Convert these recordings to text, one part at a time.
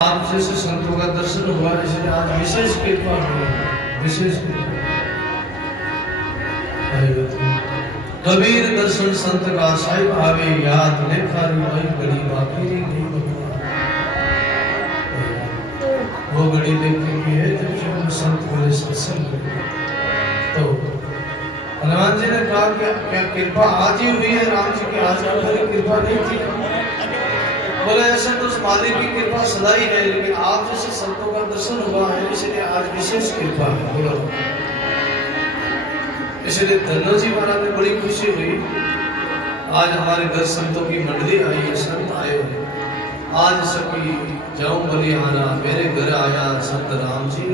आप जैसे संतों का दर्शन हुआ, इसलिए आज विशेष कृपा हुई, विशेष कृपा। कबीर दर्शन संत का साहिब आवे याद, लेखा रुई घड़ी बाकी नहीं भगवान। वो घड़ी देखने की है जब हम संत बोले सत्संग तो हनुमान जी ने कहा कि क्या कृपा आज ही हुई है, राम जी की आज कृपा नहीं थी। बोले ऐसे तो मालिक की कृपा सदा ही है, लेकिन आप जैसे संतों का दर्शन हुआ है इसलिए आज विशेष कृपा है। बोलो इसलिए धन्नो जी महाराज में बड़ी खुशी हुई। आज हमारे घर संतों की मंडली आई है, संत आए हुए। आज सभी जाऊं बलिहारा, मेरे घर आया संत राम जी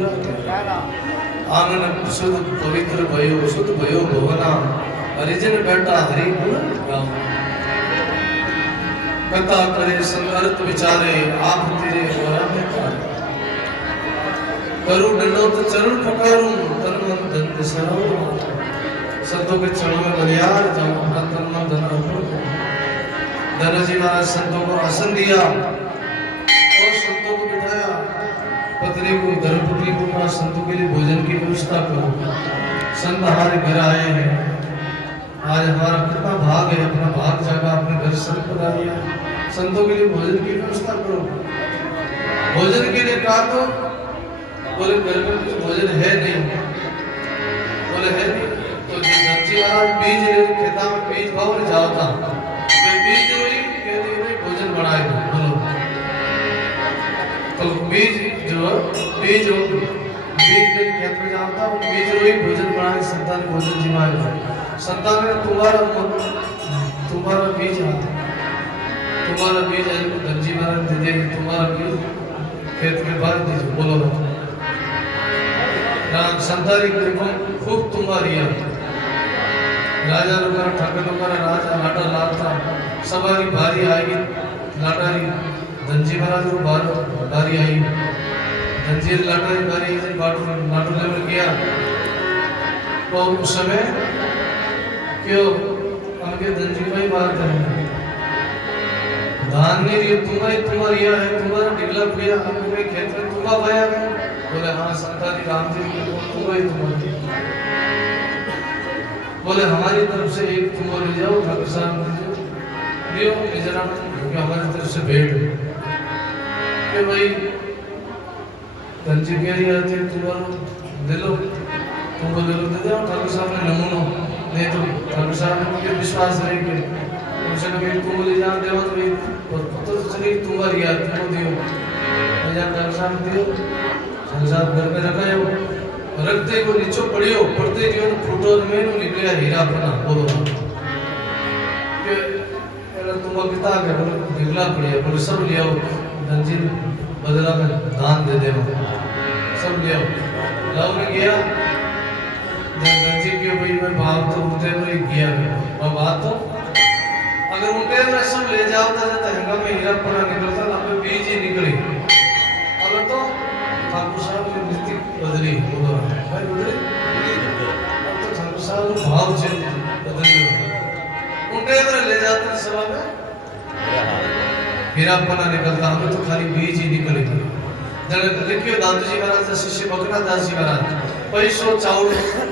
आंगन शुद्ध पवित्र भयो, शुद्ध भयो भवना, हरिजन बैठा हरि गुण गाऊं। कथा करे संगत विचारे, आप तेरे द्वारा में करूं दंडोत चरण पकारूं, तन मन धन सराऊं। संतों के चरणों में बलिहार जाऊं, अपना तन मन धन अर्पण करूं। धन जी महाराज संतों को आसन दिया और संतों को बिठाया। पत्नी को, धर्मपत्नी को कहा संतों के लिए भोजन की व्यवस्था करो। संत हमारे घर आए हैं, आज हमारा कितना भाग है, अपना भाग जागा अपने घर संत बना दिया। संतों के लिए भोजन की व्यवस्था करो। भोजन के लिए कहा तो बोले घर में कुछ भोजन है नहीं, बोले है नहीं तो जी महाराज बीज ले खेता में बीज भाव ने जाओ था, वे बीज रोई कहते हैं भोजन बनाए दो। बोलो तो बीज जो बीज हो बीज ले खेत में जाओ था, वो बीज रोई भोजन बनाए, संतान भोजन जिमाए। संतान ने तुम्हारा बीज है, तुम्हारा बीज है को धनजी महाराज दे देंगे, तुम्हारा बीज खेत में बांध दीजिए। बोलो राम संतारी कृपा खूब तुम्हारी है। राजा लोग ठाकुर लोग राजा लाटा लाता सवारी भारी आएगी, लाटारी धनजी महाराज को भारी आई, धनजी लाटारी भारी आई, बाटू नाटू लेवल किया तो उस समय क्यों उनके धनजी को ही बात है धान नहीं लिए तुम्हारी है, तुम्हारा डिगला पिया हमने खेत में तुम्हारा भया है। बोले हाँ संतानी राम जी तुम्हारी। बोले हमारी तरफ से एक तुम ले जाओ, ठाकुर साहब लियो मिजरा, क्योंकि हमारी तरफ से भेंट कि भाई धनजी कह रही आती है तुम्हारा दे लो, तुमको ले लो, दे दो। ठाकुर साहब ने नमूनो नहीं तो ठाकुर साहब ने मुझे विश्वास रहे कि उनसे कभी तुम ले जान देवा तो तो चली तुम्हारी याद तुमको दियो, ले जान ठाकुर साहब दियो। संसार घर में रखा है, रखते को नीचे पड़ियो, पड़ते जो फुटो में नो निकले हीरा बना। बोलो कि अगर तुम पिता के निकला पड़िया, बोले सब ले आओ, धनजी बदला में दान दे देवा, सब ले आओ। लाओ ने गया धनजी के भाई मैं भाव तो उनते में गया, और बात तो अगर उनके में सब ले जाओ तो हंगा में हीरा पड़ा निकलता, ना बीज ही निकले। अगर तो ठाकुर साहब की नीति बदली, बोलो भाई बदली, अब तो ठाकुर साहब को भाव से बदली उनके में ले जाते सभा में हीरा पना निकलता, हमें तो खाली बीज ही निकलेगा। जब लिखियो दादू जी महाराज का शिष्य बकना दास जी महाराज, पैसो चाउल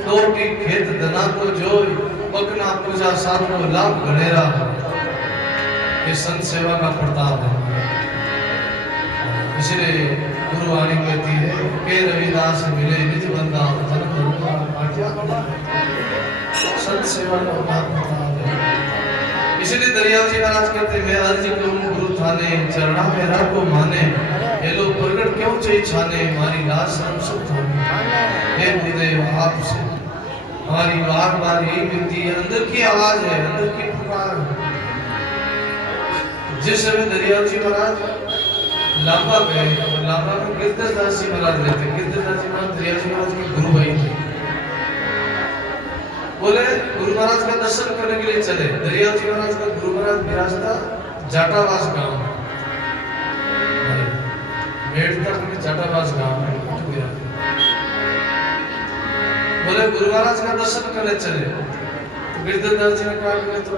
रोटी खेत धना को जोई, बकना पूजा साथ को लाभ घनेरा। ये संत सेवा का प्रताप है। इसलिए गुरुवाणी कहती है के रविदास मिले निज बंदा, संत सेवा का प्रताप है। इसलिए दरिया जी महाराज कहते मैं अर्ज करूं गुरु थाने, चरणा मेरा को माने, ये लोग प्रगट क्यों चाहिए छाने, हमारी लाज शर्म सुख थाने। हे गुरुदेव आपसे हमारी बार बार यही विनती है, अंदर की आवाज है, अंदर की पुकार है। जिस समय दरिया जी महाराज लांबा गए, लांबा में गिरधरदास जी महाराज रहते, गिरधरदास जी महाराज दरिया जी महाराज के गुरु भाई थे। बोले गुरु महाराज का दर्शन करने के लिए चले। दरिया जी महाराज का गुरु महाराज विराजता जाटावास गांव में, मेड़ता में जाटावास गांव में बोले गुरु महाराज का दर्शन करने चले। तो गिरधरदास जी ने कहा कि तो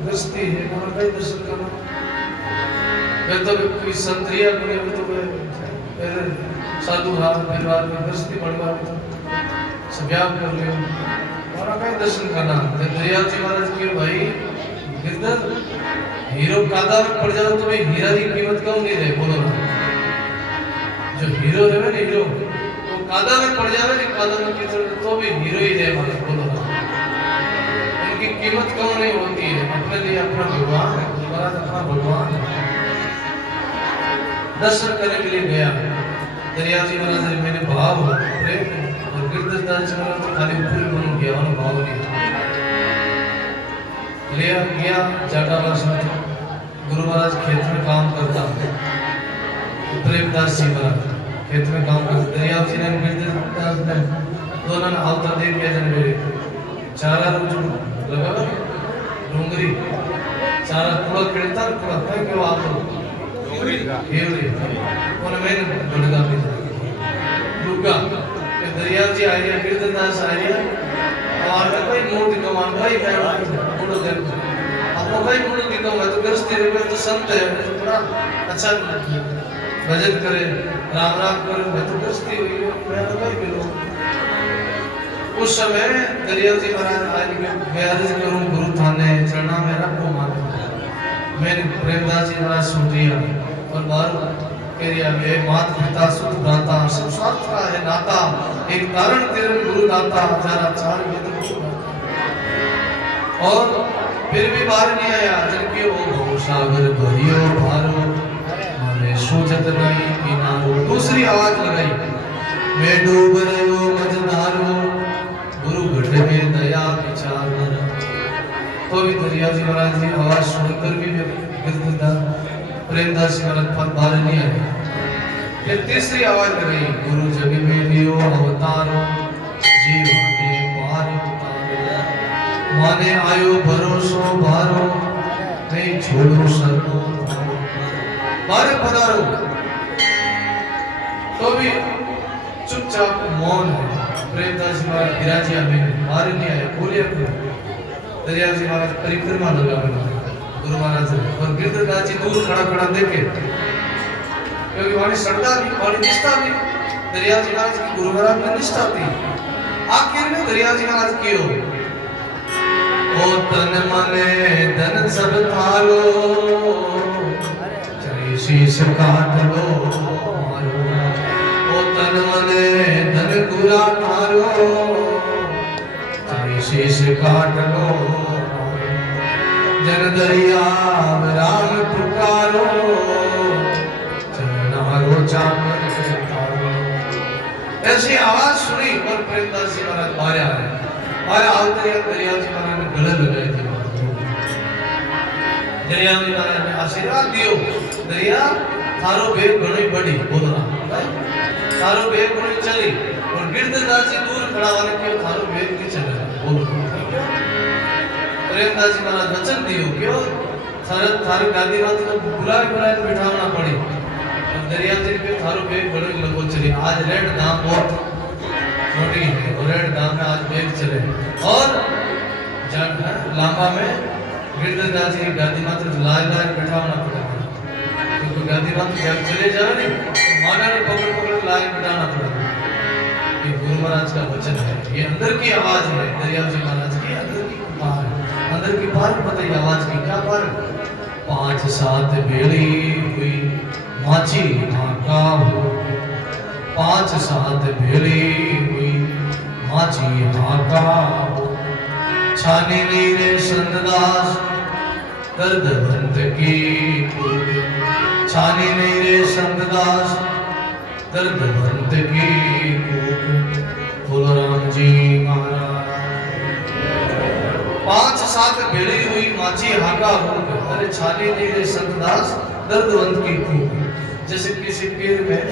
गृहस्थी है, हमारा कहीं दर्शन करना मैं तो कोई संतरिया कोई तो पहले साधु हाथ परिवार में दर्शन पड़वा सब याद कर लियो और कहीं दर्शन करना दरिया जी महाराज के भाई गिरधर हीरो कादा में पड़ जाओ तो भाई हीरा की कीमत कम नहीं रहे बोलो ना जो हीरो रहे ना हीरो वो कादा में पड़ जावे नहीं कादा में किधर तो भी हीरो ही रहे मतलब बोलो ना उनकी कीमत कम नहीं होती है अपने लिए अपना भगवान है महाराज अपना भगवान है दर्शन करने के लिए गया दरिया जी महाराज मैंने भाव प्रेम और गिरधर दास जी महाराज तो खाली ऊपर बन गया उन्होंने भाव नहीं ले गया जाटावास में गुरु महाराज खेत में काम करता प्रेमदास जी महाराज खेत में काम करते दरिया जी ने गिरधर दास ने दोनों ने अवतार दे दिया जन मेरे चारा रोज लगा डोंगरी चारा कूड़ा खेलता कूड़ा कहीं क्यों आप हेवड़ी उन्हें मैंने बड़गा में लुगा दरिया जी आ गया गिरधर दास आ गया और कोई मूर्ति कमान भाई मैं बोलो दे आपको भाई मूर्ति दिखाऊं मैं तो गृहस्थ है तो संत है तो थोड़ा अच्छा भजन करे राम राम करे मैं तो गृहस्थी हुई मैं तो भाई मिलो उस समय दरिया जी महाराज आज मैं अर्ज करूं गुरु थाने चरणा में रखो मानो मैंने प्रेमदास जी महाराज सुन लिया और बार कह में मात पिता सुत भ्राता सब स्वार्थ का है नाता एक कारण तेरे गुरु दाता हजारा चार वेद और फिर भी बाहर नहीं आया जबकि वो भव सागर भरियो भारो माने सूझत नहीं किनारो दूसरी आवाज लगाई मैं डूब रहो मझधारो गुरु घट में दया विचार तो भी दरिया जी महाराज जी आवाज सुनकर भी गिरधर प्रेमदास जी महाराज बाहर नहीं आए फिर तीसरी आवाज लगाई गुरु जग में लियो अवतारो जीवन में पार उतारो माने आयो भरोसो भारो नहीं छोड़ो शरणो बारे पधारो तो भी चुपचाप मौन है प्रेमदास जी महाराज गिराजिया में बाहर नहीं आए बोलिए दरिया जी महाराज परिक्रमा लगा गुरु महाराज और गिरधर दास जी दूर खड़ा खड़ा देखे क्योंकि वाणी श्रद्धा भी वाणी निष्ठा भी दरिया जी महाराज की गुरु महाराज में निष्ठा थी आखिर में दरिया जी महाराज क्यों ओ तन मने धन सब थारो चाहे शीश काट लो मारो ओ तन मने धन गुरा थारो चाहे शीश काट लो जन दरिया राम पुकारो चरणारो चाकर ऐसी आवाज सुनी और प्रेमदास जी महाराज बाहर आए और आते दरिया जी महाराज ने गले लगाए थे दरिया जी महाराज ने आशीर्वाद दियो दरिया थारो बेग घणी बड़ी बोलो ना थारो बेग घणी चली और गिरधर दास जी दूर खड़ा वाले क्यों थारो बेग नहीं चले बोलो प्रेमदास जी महाराज वचन दियो क्यों थारे गादी रात को बुलाए बिठाना पड़ी और दरिया जी पे थारो बेग बड़े लगो चली आज रेड दाम बहुत छोटी है और रेड दाम में आज बेग चले और जब लांबा में गिरधर दास जी गादी मात्र लाए बिठाना पड़ेगा क्योंकि गादी मात्र जब चले जाए नहीं तो माना ने पकड़ लाए बिठाना पड़ेगा ये गुरु महाराज का वचन है ये अंदर की आवाज है दरिया जी महाराज की अंदर की बाहर अंदर की बाहर बताइए आवाज की क्या पर 5-7 बेड़ी हुई माची हाका हो 5-7 बेड़ी हुई माची हाका हो छानी नीरे संतदास दर्दवंत की छानी नीरे संतदास दर्दवंत की बोलो राम जी महाराज 5-7 बेड़ी हुई माची हाका हो अरे छानी नीरे संतदास दर्दवंत की खूब जैसे किसी पीर में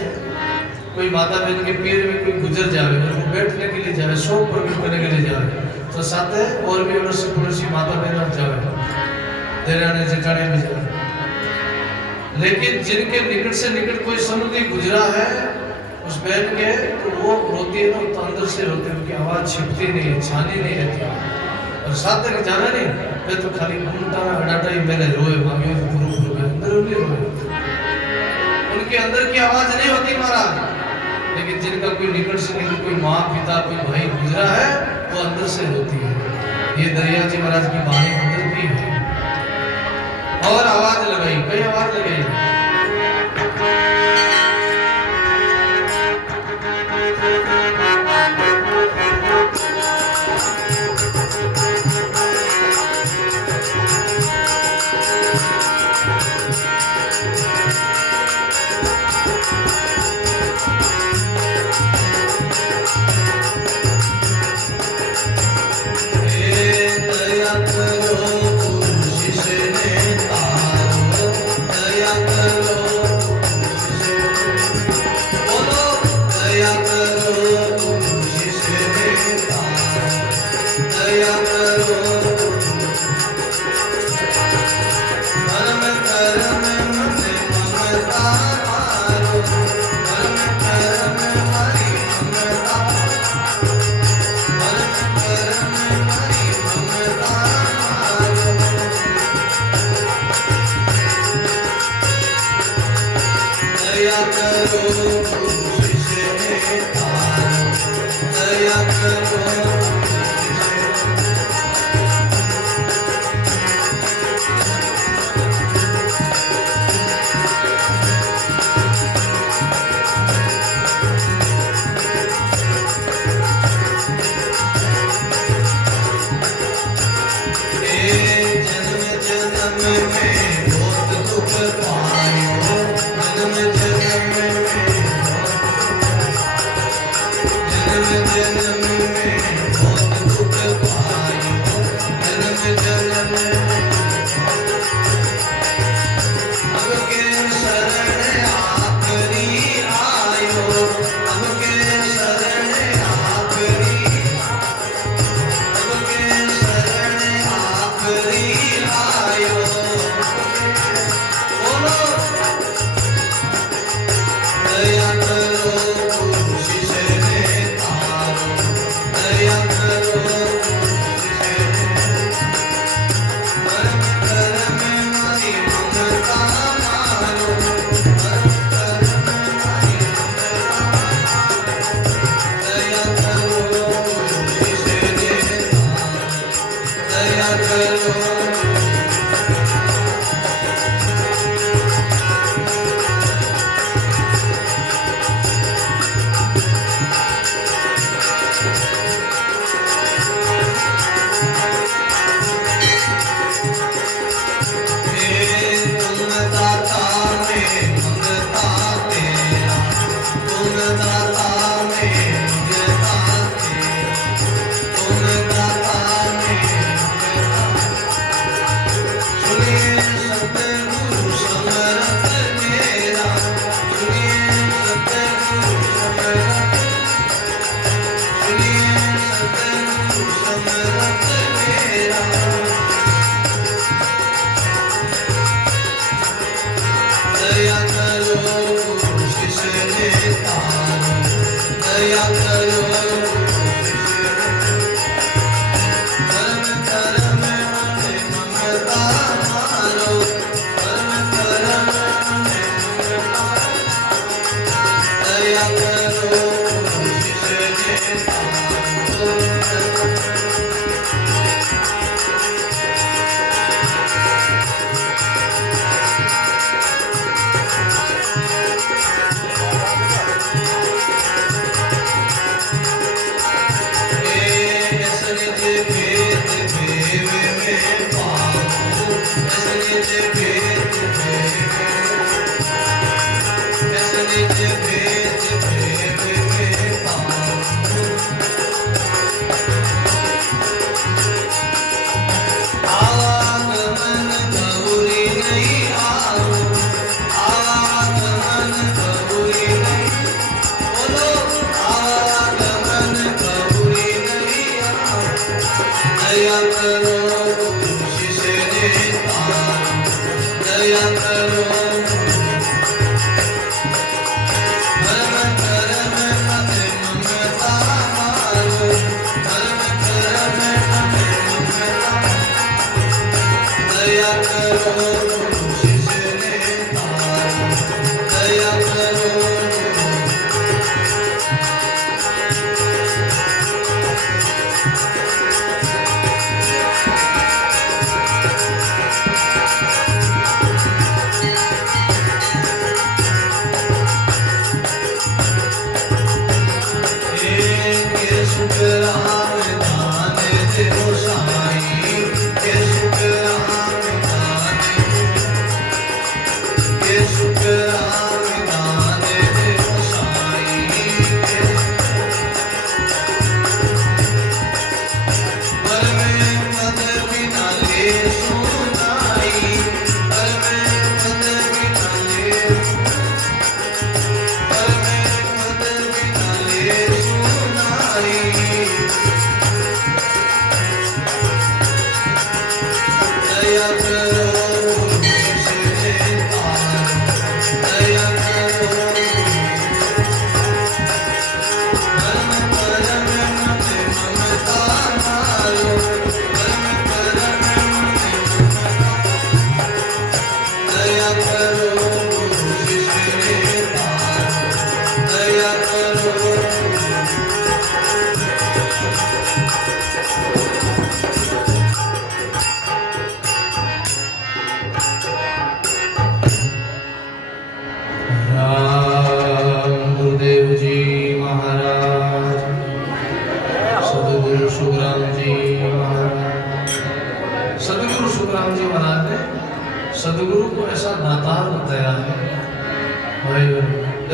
कोई माता बहन के पीर में कोई गुजर जावे वो बैठने के लिए जावे शोक प्रकट करने के लिए जावे तो साथ है और भी अड़ोसी पड़ोसी माता बहन जावे देराने जेठाने भी जावे लेकिन जिनके निकट से निकट कोई समुद्री गुजरा है उस बहन के तो वो रोती है तो अंदर से रोती है उनकी आवाज छिपती नहीं है छानी नहीं रहती और साथ में जाना नहीं मैं तो खाली घूमता अड़ाटा ही मैंने रोए मांगे गुरु गुरु अंदर भी रोए उनके अंदर की आवाज नहीं होती महाराज, लेकिन जिनका कोई निकट से निकट कोई माँ पिता कोई भाई गुजरा है वो अंदर से होती है। ये दरिया जी महाराज की वाणी अंदर की है। और आवाज लगाई, कई आवाज लगाई।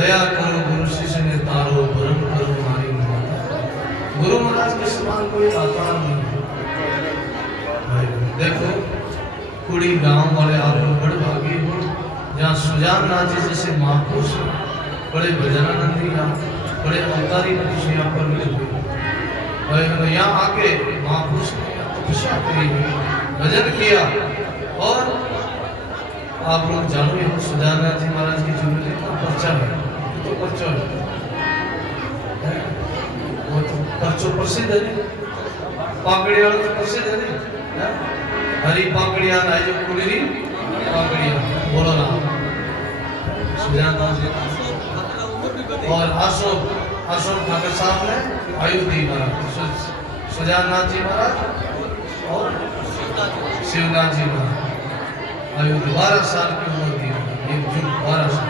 दया करो गुरु शिष्य ने तारो भरम करो मारी माता। गुरु महाराज के समान कोई आता नहीं है। देखो कुड़ी गांव वाले आप लोग बड़े भागी हो, जहाँ सुजान नाथ जी जैसे महापुरुष बड़े भजनानंदी यहाँ बड़े अवतारी मनुष्य यहाँ पर मिले हुए। यहाँ आके महापुरुष ने तपस्या करी, भजन किया। और आप लोग जानो ये सुजान नाथ जी महाराज की जुमले का पर्चा है, तो पर्चा है, वो तो पर्चो प्रसिद्ध है, पाकड़ी वाला तो प्रसिद्ध है। हरी पाकड़िया राय जो कुड़ीरी पाकड़िया बोलो ना सुजान नाथ जी। और अशोक ठाकर साहब ने अयोध्या महाराज, सुजान नाथ जी महाराज और शिवनाथ जी महाराज अयोध्या 12 साल की उम्र थी, एक जुट 12 साल।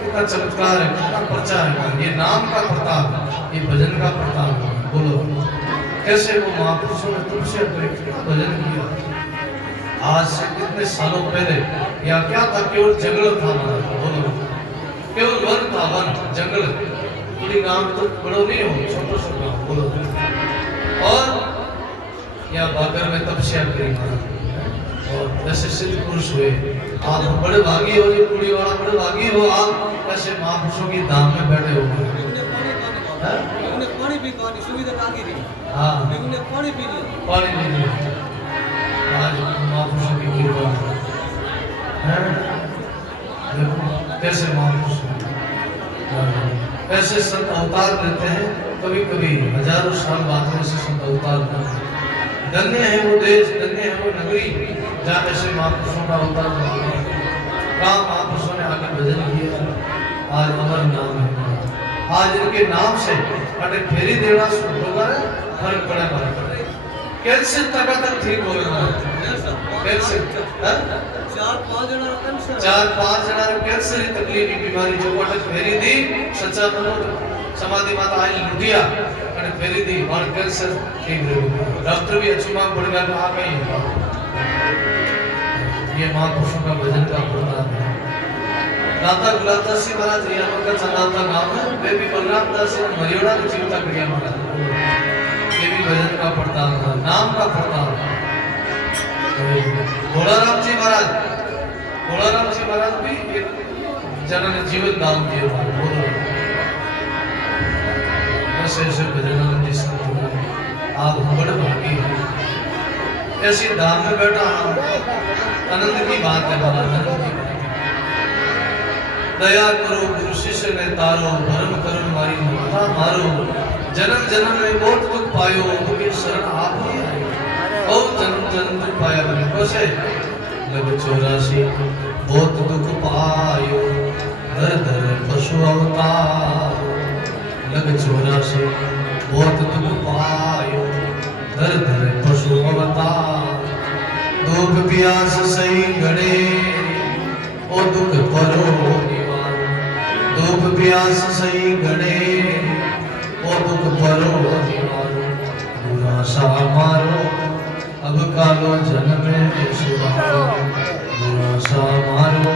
कितना चमत्कार है, कितना पर्चा है। ये नाम का प्रताप, ये भजन का प्रताप है। बोलो कैसे वो महापुरुषों ने तुमसे भजन किया। आज से कितने सालों पहले या क्या था, केवल जंगल था महाराज। बोलो केवल वन था, वन जंगल, पूरी गांव तो बड़ो नहीं हो, छोटा सा गांव। बोलो और या बागर में तपस्या करी महाराज, और ऐसे सिद्ध पुरुष हुए। आप बड़े भागी हो, ये कुड़ी वाला बड़े भागी हो, आप ऐसे महापुरुषों की धाम में बैठे हो। पानी भी सुविधा टाकी थी, हाँ पानी पी लिया, पानी पी लिया। आज महापुरुषों की कृपा है, देखो कैसे महापुरुष ऐसे संत अवतार लेते हैं। कभी कभी हजारों साल बाद में ऐसे संत अवतार लेते हैं। धन्य है वो देश, धन्य है वो नगरी जहाँ ऐसे महापुरुषों का अवतार होता है। राम महापुरुषों ने आगे भजन किया, आज अमर नाम है। आज इनके नाम से अटे फेरी देना शुरू होगा, फर्क पड़ा पड़ा। कैंसर तक ठीक हो गया, कैंसर 4-5 जना कैंसर की तकलीफ की बीमारी जो अटे फेरी दी सच्चा मनो समाधि माता आई लुटिया अटे फेरी दी और कैंसर ठीक हो गया। डॉक्टर भी अच्छी मांग पड़ गया तो आ गई। ये महापुरुषों का भजन का प्रताप है। दाता गुलाबदास जी महाराज यहाँ का चंदावता गांव है, वे भी बलराम दास जी ने मरियोड़ा की जीविता क्रिया महाराज। ये भी भजन का प्रताप था, नाम का प्रताप। भोलाराम जी महाराज भी एक जना ने जीवन दान दिया। ऐसे भजनानंदी संत आप बड़े भागी हैं। ऐसी धाम में बैठा आनंद की बात है, आनंद की बात। दया करो गुरु शिष्य ने तारो भरम करो मारी माता मारो। जन्म जन्म में बहुत दुख पायो, मुझे शरण आप ही आए। बहुत जन्म जन्म दुख पाया मैंने कैसे लग 84 बहुत दुख पायो, दर दर पशु अवतार। लग 84 बहुत दुख पायो, दर दर पशु अवतार। दुख प्यास सही गणे ओ दुख परो निवार। दुख प्यास सही गणे ओ दुख परो निवार। बुरा सा मारो अब कालो जन्म में सुधारो। बुरा सा मारो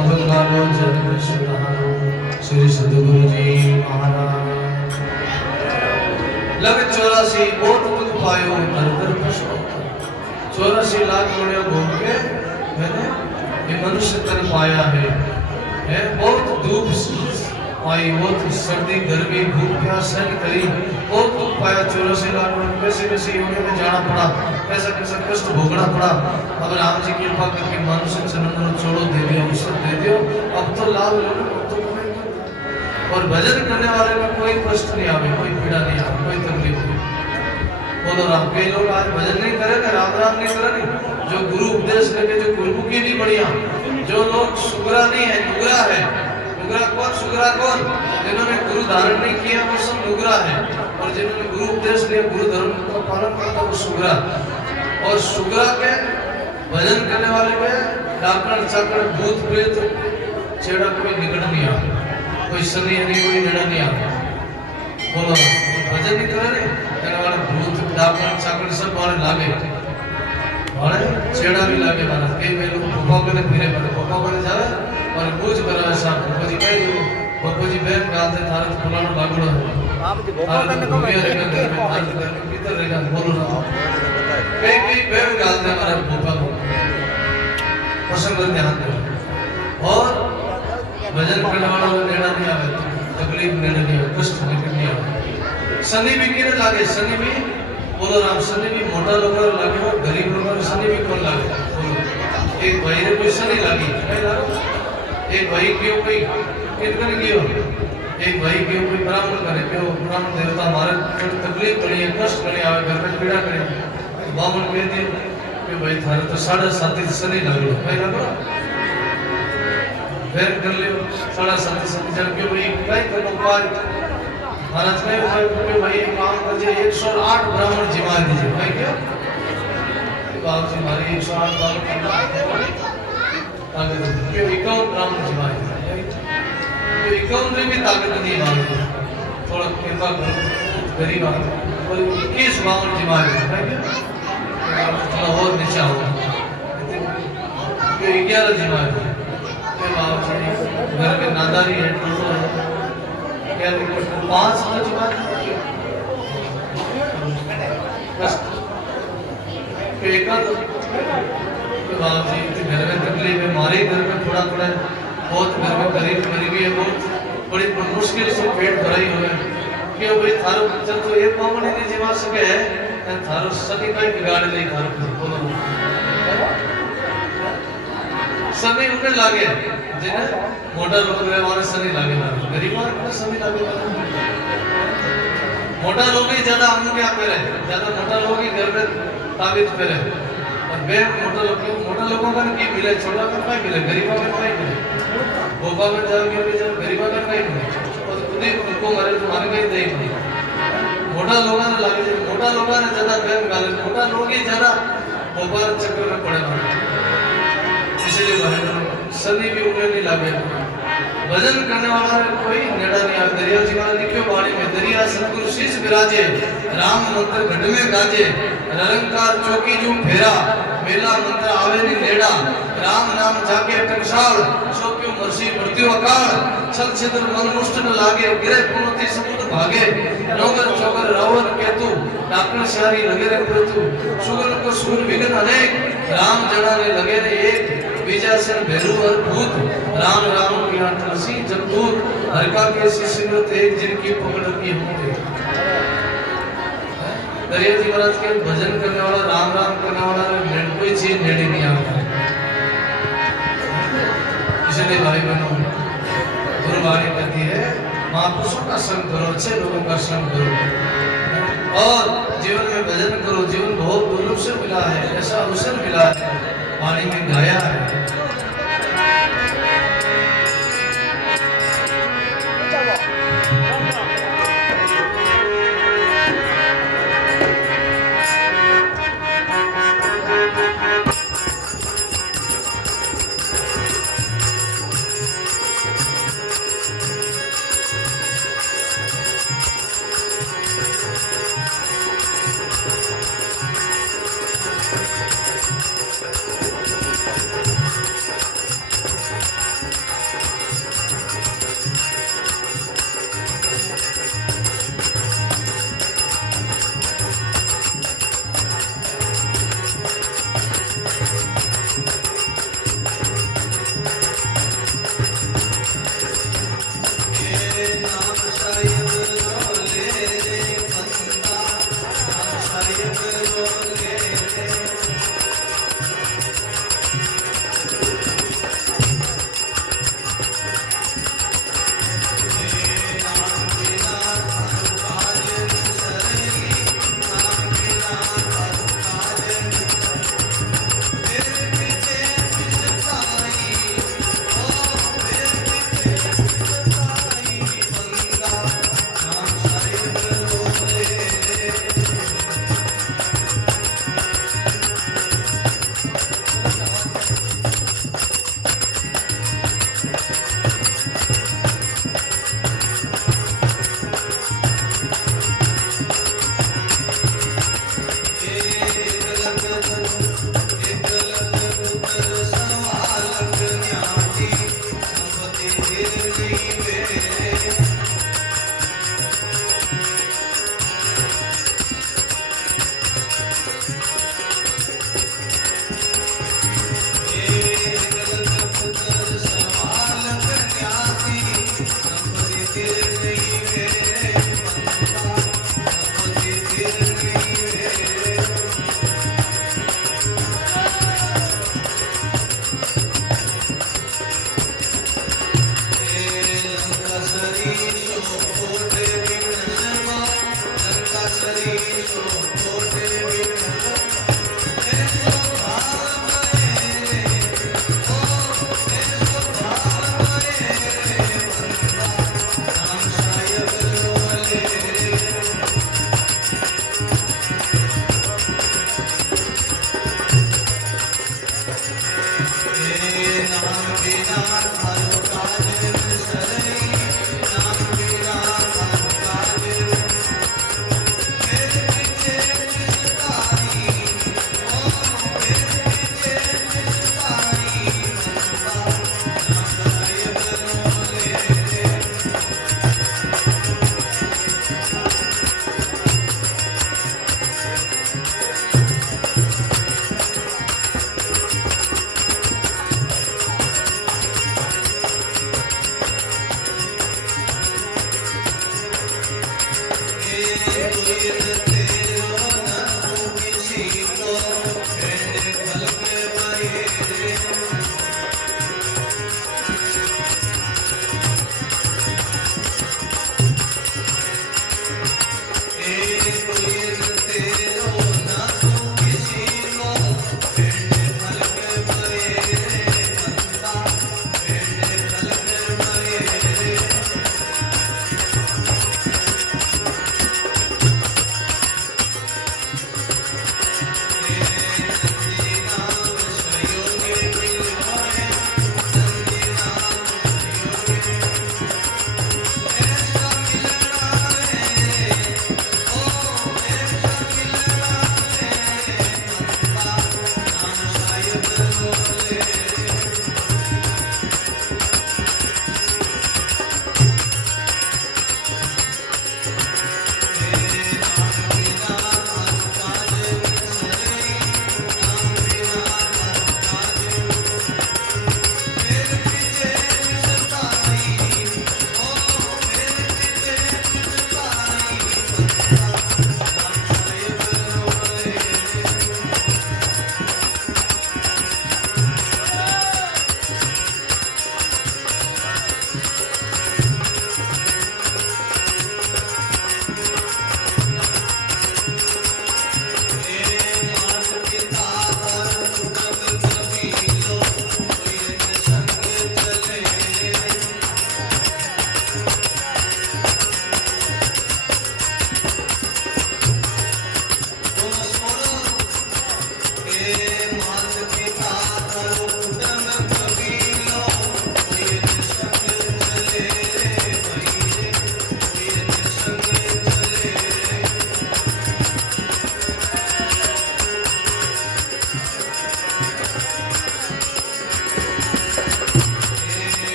अब कालो जन्म में सुधारो। श्री सद्गुरु जी महाराज। लग 84 बहुत दुख पायो, दर दर पशु। 84 लाख जोड़े घूम के मैंने ये मनुष्य तन पाया है। बहुत धूप आई, बहुत सर्दी गर्मी भूख प्यास सहन करी, बहुत दुख पाया। 84 लाख में कैसे कैसे योनि में जाना पड़ा, कैसा कैसा कष्ट भोगना पड़ा। अब राम जी कृपा करके मनुष्य जन्म छोड़ो दे दिया, अवसर दे दियो, अब तो लाभ लो, अब तो और भजन करने वाले में कोई कष्ट नहीं आवे, कोई पीड़ा नहीं आवे, कोई तकलीफ नहीं। बोलो राम के लोग आज भजन नहीं करेंगे, राम राम नहीं करेंगे। जो गुरु उपदेश लेके जो गुरुमुखी नहीं बढ़िया, जो लोग सुगरा नहीं है, नुगरा है। नुगरा कौन? सुगरा कौन? जिन्होंने गुरु धारण नहीं किया वो सब नुगरा है, और जिन्होंने गुरु उपदेश लिया, गुरु धर्म का पालन करता वो सुगरा। और सुगरा के भजन करने वाले में डाकण चाकड़ भूत प्रेत छेड़ा कोई निकट नहीं आता, कोई सनी हनी कोई निड़ा नहीं आता। बोलो भजन नहीं करे कहने वाले भूत डाकण चाकड़ सब वाले लागे, वाले छेड़ा भी लागे। महाराज कई लोग पप्पा को फिरे पड़े, पप्पा को जावे और पूछ करा साहब बाबा जी कह दो बाबा जी बैठ गाते थारे तो फलाना बागड़ो है आप जी भोपा करने को भैया रहेगा घर में थारे घर में भीतर रहेगा बोलो ना कई बैठ गाते हमारा भोपा को पसंद करते हाथ में और भजन करने वाला नेड़ा नहीं आवे तकलीफ नेड़ा नहीं आवे कष्ट नहीं आवे शनि भी किने लागे शनि भी बोलो राम शनि भी मोटा लोग लागे और गरीब लोग शनि भी कौन लागे बोलो एक भाई रे कोई शनि लागी नहीं लागो एक भाई क्यों कोई कितने क्यों एक भाई क्यों कोई ब्राह्मण करे क्यों ब्राह्मण देवता हमारे थोड़ी तकलीफ करी है कष्ट करी आवे घर में पीड़ा करी बामन कह दिए कि भाई थारे तो 7.5 शनि लागो भाई लागो फिर कर लियो 7.5 जन क्यों भाई काय करो पार महाराज कहे भाई एक काम करजे 108 ब्राह्मण जिमा दीजिए भाई क्या बाप जी हमारी 108 ब्राह्मण ताकत क्यों 51 ब्राह्मण जिमा दीजिए क्यों 51 भी ताकत नहीं मांगते थोड़ा कृपा करो गरीब आदमी और 21 ब्राह्मण जिमा दीजिए भाई क्या थोड़ा और नीचा होगा क्यों 11 जिमा दीजिए बाप जी घर में नादारी है टूटो है क्या देखो 5 समझ बात बस एकाद बाप जी घर में तकलीफ है हमारे घर में थोड़ा थोड़ा बहुत घर में गरीबी है बहुत बड़ी मुश्किल से पेट भराई हुए क्यों भाई थारो चल तो एक मामले नहीं जिमा सके है थारो सभी का बिगाड़ ले थारो बोलो सभी उन्हें लागे जिन्हें मोटा लोग रहे वाले सभी लागे ना गरीबों को सभी लागे मोटा लोग ही ज्यादा हम क्या करे ज्यादा मोटा लोग ही घर में ताबीज करे और बे मोटा लोगों का नहीं मिले छोटा का नहीं मिले गरीबों का नहीं मिले भोपा में जाओगे भी जब गरीबों का नहीं मिले और खुद ही उनको मरे तुम्हारे कहीं दे नहीं मोटा लोगों ने लागे मोटा लोगों ने ज्यादा बैम गाले मोटा लोग ही ज्यादा भोपा चक्कर में पड़े इसलिए भाई सभी भी उन्हें नहीं लागे भजन करने वाला कोई नेड़ा नहीं आवे दरिया जी वाला लिखियो वाणी में दरिया सतगुरु शीश विराजे राम मंत्र घट में गाजे निरंकार चौकी जू फेरा मेला मंत्र आवे नहीं नेड़ा राम नाम जाके टकसाल सो क्यों मरसी मृत्यु अकाल छल छिद्र मन मुष्ट न लागे गिरे पुनति समुद्र भागे नौकर चौकर रावण केतु डाकण सारी लगे रे प्रतु सुगन को सुन विघ्न अनेक राम जड़ा ने लगे रे एक बीजासन भैरू और भूत राम राम की तुलसी जगदूत हर का कैसी सिमरत एक जिनकी पकड़ की होते दरिया जी महाराज के भजन करने वाला राम करने वाला कोई चीज नेड़ी नहीं आता इसलिए भाई बहनों गुरुवाणी कहती है महापुरुषों का संग करो अच्छे लोगों का संग करो और जीवन में भजन करो जीवन बहुत दुर्लभ से मिला है ऐसा अवसर मिला है वाणी में गाया है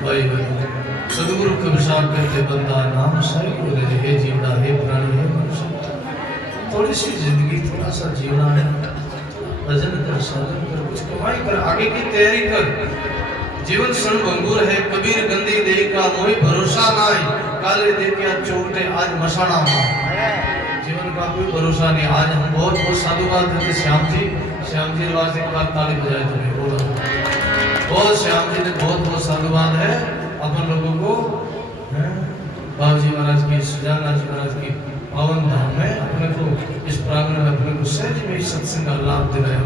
भाई बहनों, सदगुरु के विचार करते बंदा नाम सही बोले, हे जीवड़ा, हे प्राणी, हे मनुष्य, थोड़ी सी जिंदगी, थोड़ा सा जीवना है, भजन कर, साधन कर, कुछ कमाई कर, आगे की तैयारी कर। जीवन क्षणभंगुर है, कबीर गंदी देह का मोहि भरोसा नाई, काले देह के चोटे आज मसाना ना। जीवन का कोई भरोसा नहीं। आज हम बहुत बहुत साधुवाद देते श्याम जी आवाज एक बार ताली बजाए तुम्हें बोलो। बहुत श्याम जी ने बहुत बहुत साधुवाद है अपन लोगों को। बाबू जी महाराज की, सुजानदास जी महाराज की पावन धाम में अपने को, इस प्रांगण में अपने को सहज में इस सत्संग का लाभ दिलाया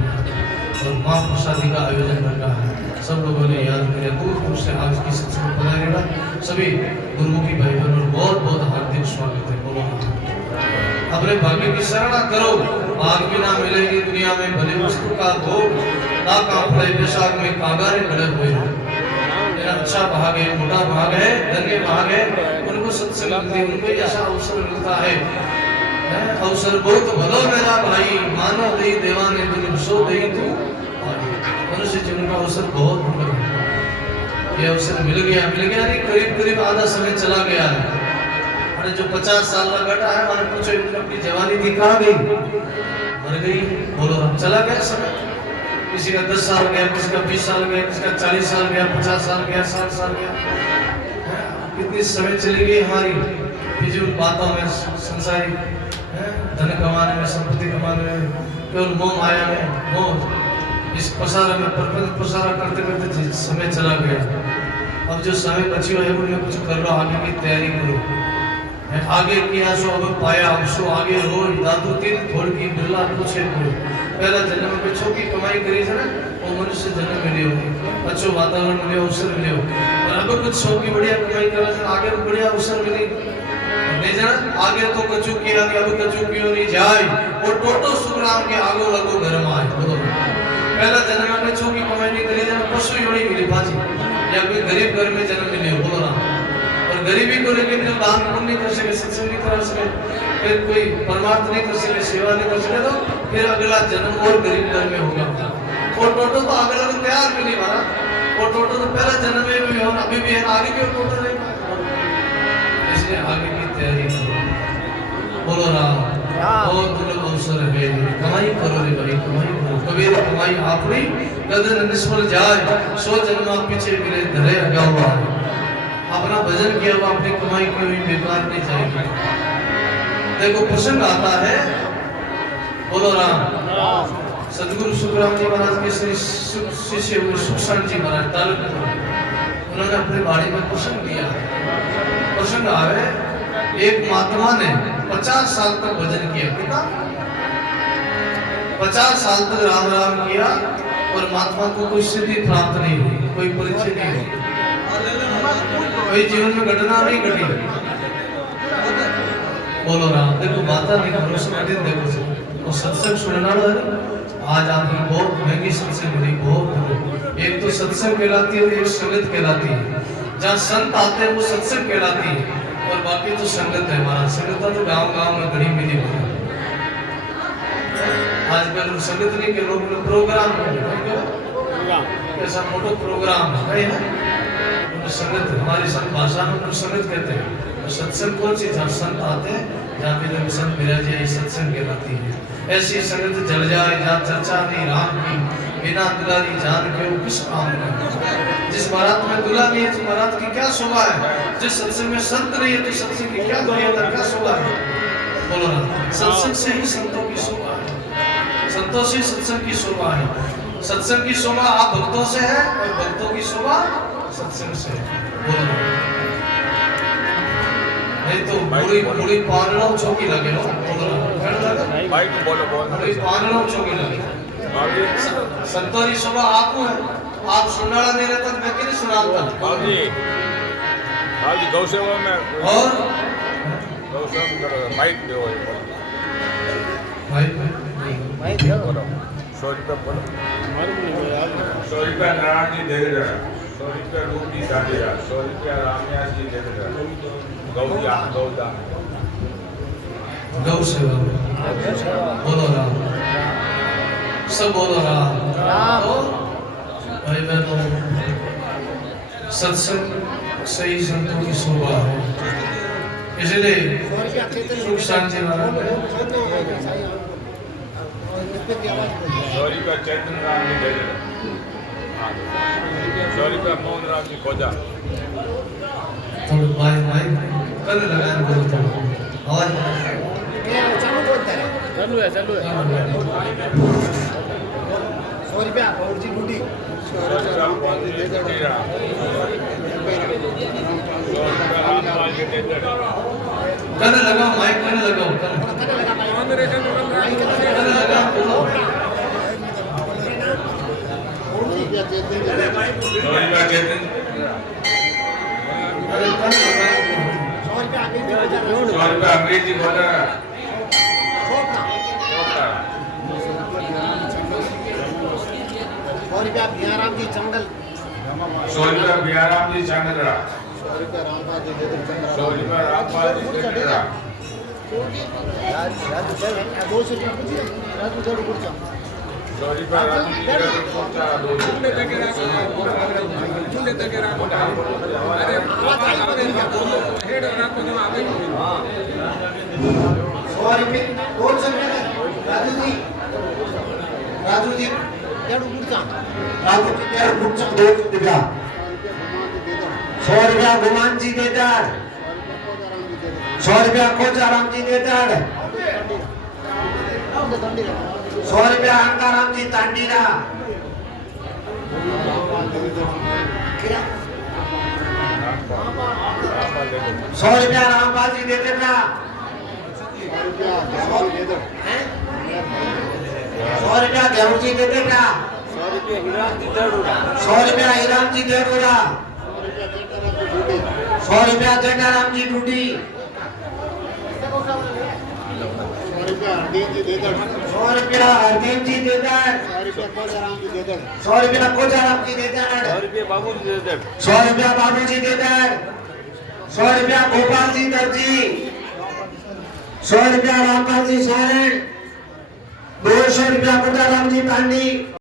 और माँ प्रसादी का आयोजन रखा है। सब लोगों ने याद किया, दूर दूर से आज की सत्संग पधारेगा। सभी गुरुमुखी भाई बहनों बहुत बहुत हार्दिक स्वागत है। बोलो अपने भाग्य की सराहना करो। भाग भी ना मिलेगी दुनिया में, भले वस्तु का भोग ना कांपे बैसाख में कांगारे खड़े हुए। मेरा अच्छा भाग है, मोटा भाग है, धन्य भाग है, उनको सत्संग मिलती है, उनको ऐसा अवसर मिलता है। अवसर बहुत भलो मेरा भाई, मानो दई देवाने तुम सो दई तू। मनुष्य जीवन का अवसर बहुत दुर्लभ है। ये अवसर मिल गया नहीं, करीब करीब आधा समय चला गया है। अरे जो 50 साल का बेटा है, मैंने पूछो अपनी जवानी थी कहाँ गई, मर गई। बोलो चला गया समय। किसी का 10 साल गया, किसी का 20 साल गया, किसी का 40 साल गया, 50 साल गया, 60 साल गया। कितनी समय चली गई हमारी फिजूल बातों में, संसारी धन कमाने में, संपत्ति कमाने में, केवल मोह माया में, मोह इस प्रसार में प्रसार करते करते समय चला गया। अब जो समय बची है उनमें कुछ कर लो, आगे की तैयारी करो। आगे किया सो अब पाया, अब सो आगे हो। दादू तीन थोड़ की बिरला पूछे को पहला जन्म में छोटी कमाई करी है ना, वो मनुष्य जन्म मिले हो, अच्छो वातावरण मिले, अवसर मिले हो। और अब कुछ सौ की बढ़िया कमाई करा, आगे बढ़िया अवसर मिले नहीं जाना। आगे तो कचू किया नहीं, अब कचू क्यों नहीं जाए, और टोटो सुखराम के आगो लगो घर में आए। बोलो पहला जन्म में छोटी कमाई नहीं करी जाए, पशु योनी मिली बाजी, या कोई गरीब घर में जन्म मिले हो। बोलो ना, और गरीबी को लेकर जो दान पुण्य नहीं कर सके, सत्संग नहीं कर सके, फिर कोई परमार्थ नहीं कर सके, सेवा नहीं कर सके, तो फिर अगला जन्म और गरीब घर में होगा। और टोटो तो अगला तो तैयार भी नहीं बना, और टोटो तो पहला जन्म में भी हो, अभी भी है, आगे भी टोटो नहीं। इसलिए आगे की तैयारी करो। बोलो राम, बहुत दुर्लभ अवसर है, कमाई करो रे भाई, कमाई करो। कबीर कमाई आपनी गगन निष्फल जाए, 100 जन्म पीछे मिले धरे लगा हुआ। अपना भजन किया हुआ, अपनी कमाई की हुई बेकार नहीं जाएगी। देखो प्रसंग आता है, बोलो राम। सदगुरु सुखराम जी महाराज के शिष्य हुए सुखसान जी महाराज तालुक, उन्होंने अपने बाड़ी में प्रसंग दिया। प्रसंग आवे, एक महात्मा ने 50 साल तक भजन किया। कितना? 50 साल तक राम राम किया, और महात्मा को कोई सिद्धि प्राप्त नहीं हुई, कोई परिचय नहीं हुई, कोई जीवन में घटना नहीं घटी। बोलो राम। देखो बाता नहीं करो, सब देखो वो सत्संग सुनना है। आज आपको बहुत महंगी सत्संग मिली, बहुत। एक तो सत्संग कहलाती है और एक संगत कहलाती है। जहाँ संत आते हैं वो सत्संग कहलाती है, और बाकी तो संगत है। हमारा संगत तो गांव-गांव में घड़ी मिली हुई है। आजकल संगत नहीं के लोग प्रोग्राम कैसा मोटो प्रोग्राम है ना, संगत हमारी संत भाषा में तो संगत कहते हैं। सत्संग कौन सी? जहाँ संत आते हैं, जहाँ भी जब संत मिला जाए, सत्संग कहलाती है। ऐसी संगत जल जाए जहाँ चर्चा नहीं राम की, बिना दुलारी जान के वो किस काम का। जिस बारात में दुल्हा नहीं है तो बारात की क्या शोभा है। जिस सत्संग में संत नहीं है तो सत्संग की क्या दुनिया क्या शोभा है। बोलो ना, सत्संग से ही संतों की शोभा है, संतों से सत्संग की शोभा है। सत्संग की शोभा आप भक्तों से है, और भक्तों की शोभा सत्संग से। बोलो नहीं तो बड़ी पानना चौकी लगे लो। बोलो भाई को बोलो बड़ी पानना चौकी लगे। संतों की शोभा आपको है, आप सुनने वाला नहीं रहता, मैं क्यों नहीं सुनाता। बाबूजी गौसेवा में और गौसेवा माइक दो माइक बोलो 100 रुपया बोलो। 100 रुपया नारायण जी दे रहे हैं, 100 रुपया रूप जी दे रहा, 100 रुपया रामयास जी दे रहे हैं। गौदान गौ सेवा बोलो राम, सब बोलो राम। तो भाई बहनों, सत्संग सही संतों की शोभा है। इसलिए सुख शांति वाला है। 100 रुपया चैतन्य राम जी दे दे। 100 रुपया मोहन राम जी खोजा। थोड़ा माइक कर लगाया बोलो तो आवाज चालू है 100 रुपया और जी गुडी 100 रुपया मोहन जी दे दे। 100 रुपया राम लाल जी दे दे। कर लगाओ माइक कर लगाओ कर लगाओ बोलो 100 रुपया चैतन्य। अरे कर लगाओ 100 रुपया अमरीत जी खोजा। 100 रुपया बिहाराम जी जंगल 100 रुपया बिहाराम जी चंद्रा। 100 रुपया रामपाल जी चंद्रा। 200 रुपया राजू जड़ गुड़चा 100 रुपया राम जी दे दे। खोजा 100 रुपया जड़ गुड़चा राजू जी तेरा गुच्छा 200 रुपया 100 रुपया गुमान जी दे दर 100 रुपया खोजा राम जी दे दर 100 रुपया अंकाराम जी तांडीरा 100 रुपया रामपाल जी दे देना 100 रुपया गेहूं जी दे देना 100 रुपया हीराम जी दे दोड़ा 100 रुपया जटाराम जी ढूंढी 100 रुपया हरदीप जी दे दर 100 रुपया कोजाराम जी दे दर 100 रुपया बाबू जी दे दर 100 रुपया गोपाल जी दर्जी 100 रुपया रामपाल जी सारण 200 रुपया कोजाराम जी पांडी